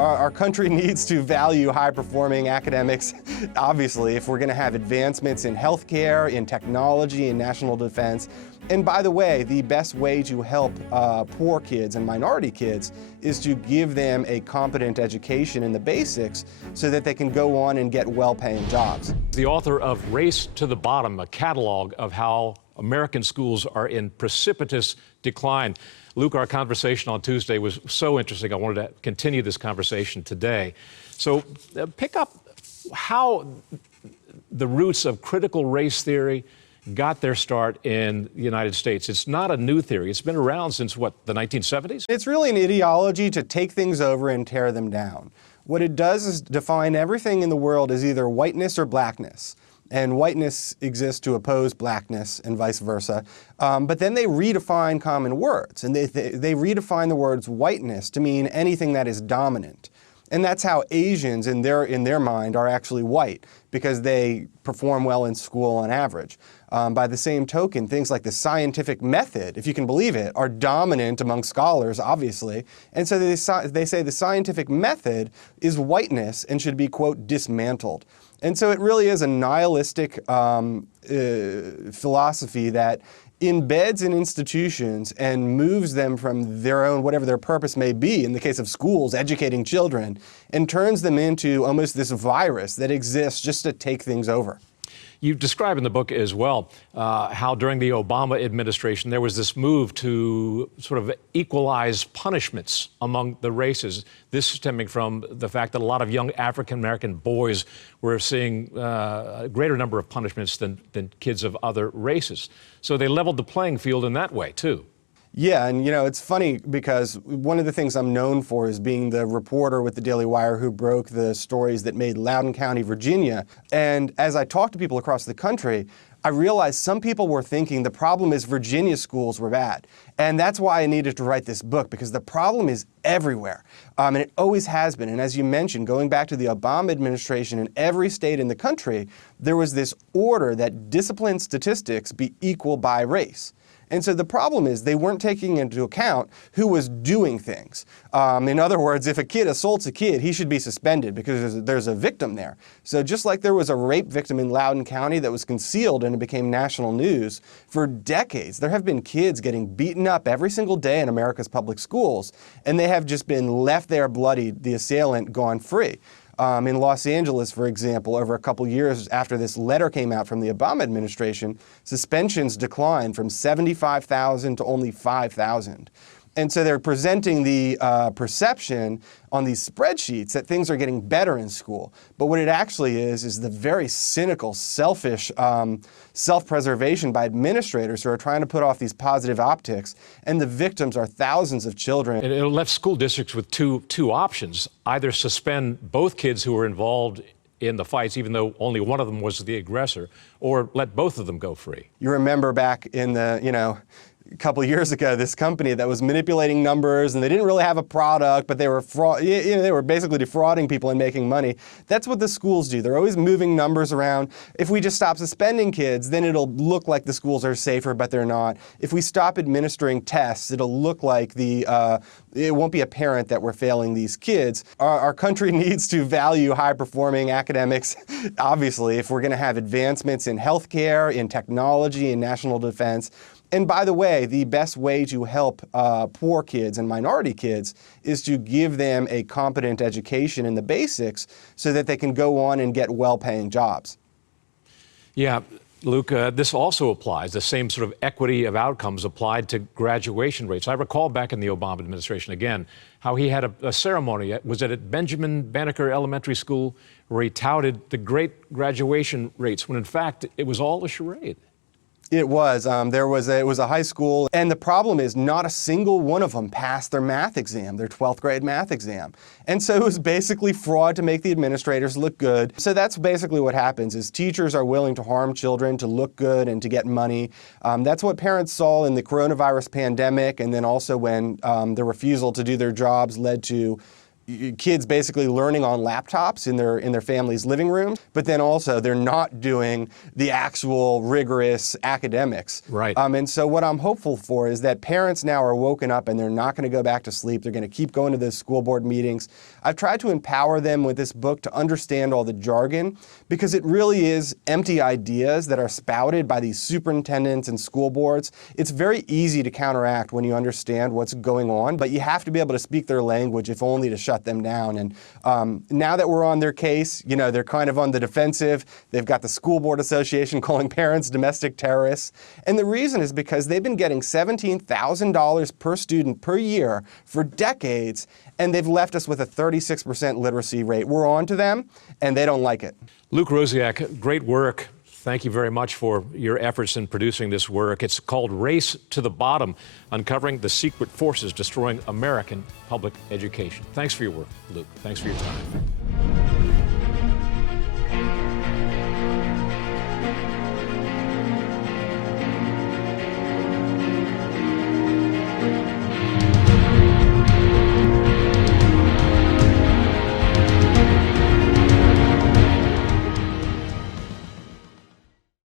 Our country needs to value high-performing academics, obviously, if we're going to have advancements in healthcare, in technology, in national defense. And by the way, the best way to help poor kids and minority kids is to give them a competent education in the basics so that they can go on and get well-paying jobs. The author of Race to the Bottom, a catalog of how American schools are in precipitous decline. Luke, our conversation on Tuesday was so interesting. I wanted to continue this conversation today. So pick up how the roots of critical race theory got their start in the United States. It's not a new theory. It's been around since, what, the 1970s? It's really an ideology to take things over and tear them down. What it does is define everything in the world as either whiteness or blackness. And whiteness exists to oppose blackness and vice versa. But then they redefine common words, and they redefine the words whiteness to mean anything that is dominant. And that's how Asians, in their mind, are actually white, because they perform well in school on average. By the same token, things like the scientific method, if you can believe it, are dominant among scholars, obviously. And so they say the scientific method is whiteness and should be, quote, dismantled. And so it really is a nihilistic philosophy that embeds in institutions and moves them from their own, whatever their purpose may be, in the case of schools, educating children, and turns them into almost this virus that exists just to take things over. You describe in the book as well how during the Obama administration there was this move to sort of equalize punishments among the races. This stemming from the fact that a lot of young African-American boys were seeing a greater number of punishments than kids of other races. So they leveled the playing field in that way, too. Yeah, and you know, it's funny because one of the things I'm known for is being the reporter with the Daily Wire who broke the stories that made Loudoun County, Virginia. And as I talked to people across the country, I realized some people were thinking the problem is Virginia schools were bad. And that's why I needed to write this book, because the problem is everywhere. And it always has been. And as you mentioned, going back to the Obama administration, in every state in the country, there was this order that discipline statistics be equal by race. And so the problem is they weren't taking into account who was doing things. In other words, if a kid assaults a kid, he should be suspended because there's a victim there. So just like there was a rape victim in Loudoun County that was concealed and it became national news, for decades there have been kids getting beaten up every single day in America's public schools, and they have just been left there bloodied, the assailant gone free. In Los Angeles, for example, over a couple years after this letter came out from the Obama administration, suspensions declined from 75,000 to only 5,000. And so they're presenting the perception on these spreadsheets that things are getting better in school. But what it actually is the very cynical, selfish self-preservation by administrators who are trying to put off these positive optics, and the victims are thousands of children. And it left school districts with two options: either suspend both kids who were involved in the fights, even though only one of them was the aggressor, or let both of them go free. You remember back in the, a couple of years ago, this company that was manipulating numbers, and they didn't really have a product, but they were they were basically defrauding people and making money. That's what the schools do. They're always moving numbers around. If we just stop suspending kids, then it'll look like the schools are safer, but they're not. If we stop administering tests, it'll look like it won't be apparent that we're failing these kids. Our country needs to value high-performing academics, obviously, if we're going to have advancements in healthcare, in technology, in national defense. And by the way, the best way to help poor kids and minority kids is to give them a competent education in the basics so that they can go on and get well-paying jobs. Yeah, Luke, this also applies, the same sort of equity of outcomes applied to graduation rates. I recall back in the Obama administration, again, how he had a ceremony. Was it at Benjamin Banneker Elementary School, where he touted the great graduation rates, when in fact it was all a charade? It was. It was a high school, and the problem is not a single one of them passed their math exam, their 12th grade math exam. And so it was basically fraud to make the administrators look good. So that's basically what happens, is teachers are willing to harm children to look good and to get money. That's what parents saw in the coronavirus pandemic, and then also when the refusal to do their jobs led to kids basically learning on laptops in their family's living room, but then also they're not doing the actual rigorous academics. Right. And so what I'm hopeful for is that parents now are woken up and they're not going to go back to sleep. They're going to keep going to those school board meetings. I've tried to empower them with this book to understand all the jargon, because it really is empty ideas that are spouted by these superintendents and school boards. It's very easy to counteract when you understand what's going on, but you have to be able to speak their language, if only to shut them down. And now that we're on their case, they're kind of on the defensive. They've got the School Board Association calling parents domestic terrorists. And the reason is because they've been getting $17,000 per student per year for decades, and they've left us with a 36% literacy rate. We're on to them, and they don't like it. Luke Rosiak, great work. Thank you very much for your efforts in producing this work. It's called Race to the Bottom, Uncovering the Secret Forces Destroying American Public Education. Thanks for your work, Luke. Thanks for your time.